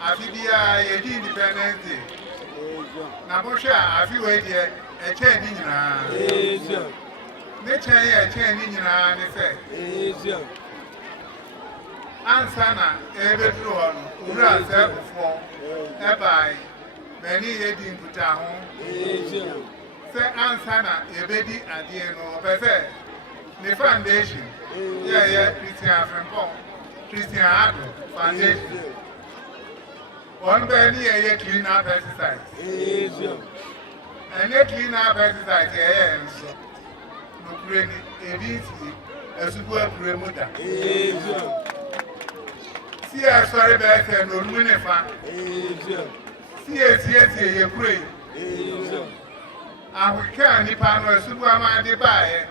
Afibia, a independence day. Nabosha, I feel wait here, a chain in your nature, a chain in your hand, say. Ansana, every one, who has ever before, ever, many heading to town. Say Ansana, a baby at the end of the foundation. Yeah, Christian from Paul, Christian Adult Foundation. One penny a clean up exercise. And a clean up exercise, yes. No brain, a busy, a super remoter. See a sorry back and no winning fan. See a pray. And we can't nip on a superman buy.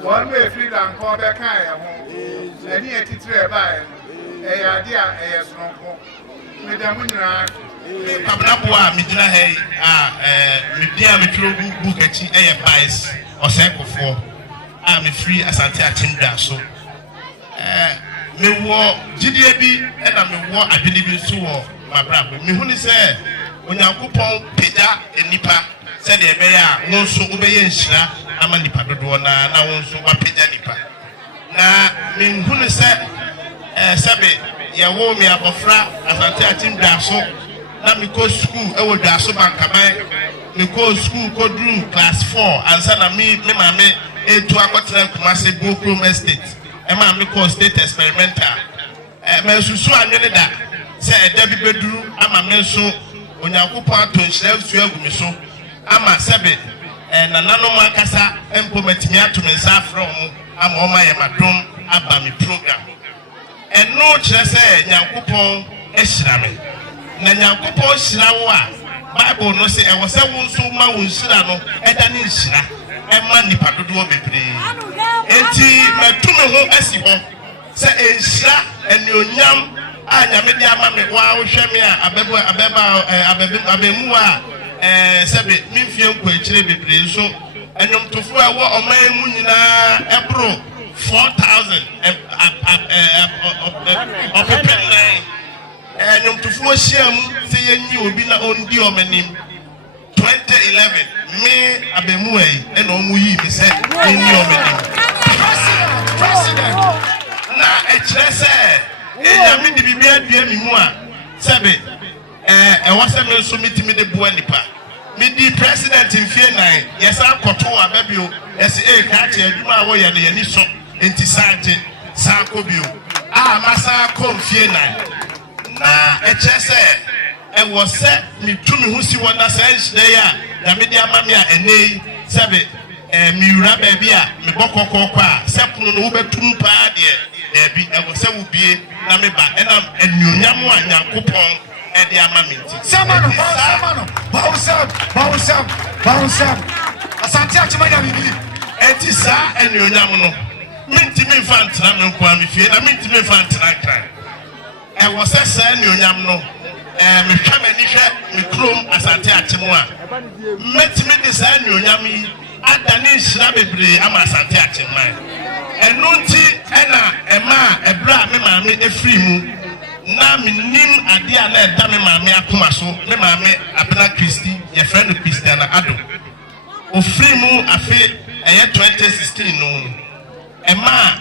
One way freedom for back home. And yet it's by a idea, a strong home. Madam, Midina, hey, Media Metro Bukati, a advice or cycle for. I'm free as I tell him so. Me war GDB and I'm war I believe in so my brother. Me who say when you coupon Peja and Nipa said the bear won't so obey and shra. I'm a Nipa do na won't so Peja Nipa. Na me who say Sabe. Ya wo me abofra asante atim daso na me go school e wo daso bankaman me go school go do class 4 ansa na me mama etu akwatena Kumasi Bokrom estate e ma me go state experimental me susu anwene da se eda bi beduru ama me so onyankopon atonhyira su agumi so ama sebe na nanom akasa empometimi atomensa afro mu ama o ma ye madom aba me program. And no chese Nyankopon ehyirame na Nyankopon hyirawo Bible no say e wo se wo so ma wo hyira no eda ne hyira e ma nipa dodo bebre enti metume ho asi ho se enhyira enyonyam a nyame de ama me wa wo hwe me abemu sebe mimfie nkwa ekyire bebre so enyomtofo a wo oman mu nyina ebro 4,000 of a pen and to force him saying you will be not on the omenim 2011 me abemue and omui be said in the omenim president na a chese and me be me moi sabe was a so meet me the buanipa me the president in fear 9 yes I got a baby yes a catch a way and any so enti sante sakobio masa konfie na echese e wo se mi tumi hu si wona se nhire ya na me dia mame a enei sebe mi wura ba bia me bokokoko a se punu no wo betum pa de bi e wo se wo bie na me ba e na enyonyam a Nyankopon e de ama me nti samano bawusam asante achimanya bibi enti sa enyonyam no minti me fantra me kwa me fie na minti me fantra kran e wo se sa ni onyam no me hwa mani hwe me krom asante atemu a meti me de sa ni onyam yi adane nhira bebre ama asante atemu eno nti ena ema ebra me maame efri mu na me nim ade a na eda me maame akoma so me maame abena Christy ye friend Christiana Ado ofri mu afi eye 2016 no Emma,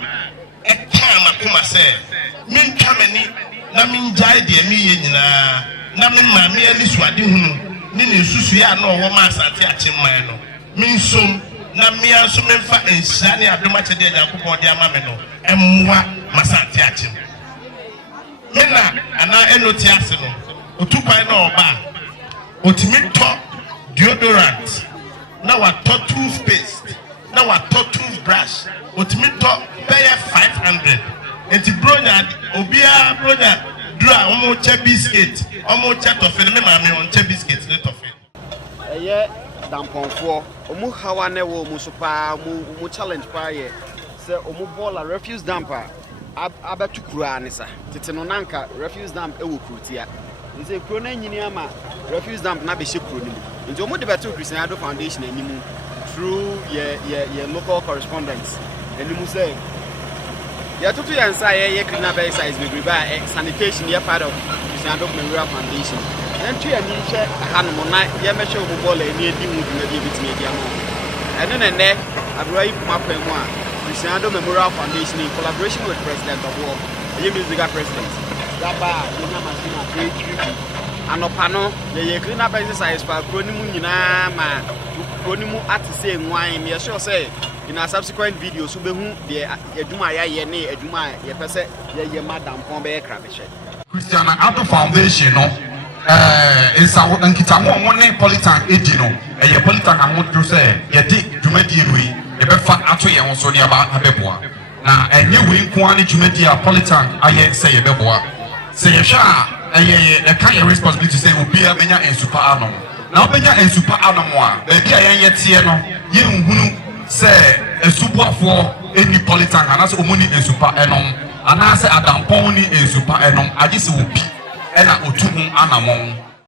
a time I come say, Min Kameni, Namin Jai, dear me, Namin Mammy, and this one, Nini Susia, no woman, Santiachim Mano, Min Sum, Namia Sumenfa, and Sani, I do much a day, Jacopo, dear Mameno, and Mua, Masantiachim. Mena, and I eno tiasino, Utupa no ba, ultimate top deodorant, now a top toothpaste, now a top toothbrush. Ultimate top pay 500. And the brother, Obia brother, draw almost a biscuit, almost a toffee, and mammy on a biscuit, let of it. Yeah, dampon for Omu Hawane wo Musupa, Mu challenge paye. Say Omu Bola refuse damper. Abetu Kuranisa. Titanonanka refuse damp ewu Krutia. Is a crone Yiniama refuse damp Nabishi Kruni. Into Omu Debetu Christian Foundation and through your local correspondence. And you must say, you have to answer a clean up exercise with sanitation, you're part of Christian Memorial Foundation. And two and each Hanmona, Yamasho Bola, and near Dimu to maybe it's media. And then I write Mapemwa, Christian Memorial Foundation in collaboration with President of War, the musical president. Daba, Yamashina, Anopano, the clean up exercise for Cronimunina, Cronimu at the same wine, me sure say. In a subsequent video, Subehu, the Edumaya Yene, Eduma, Yapese, Ye Madam Pombe Cravish. Christian Auto Foundation, no, is our Ankitamo, one Politan Edino, and your Politan, I want to say, Yeti, Jumedi, the Befa Atoya, also near Abeboa. Now, and you win Kwani Jumedia Politan, I say a Beboa. Say a Sha, a kind of responsibility to say, Ubia Benya and Super Anum. Now, Benya and Super Anum, baby, I ain't yet Tiano, you say a super for any politan and as money and super enom and I say a damponi and super enom I just will be and I will 2 anamon.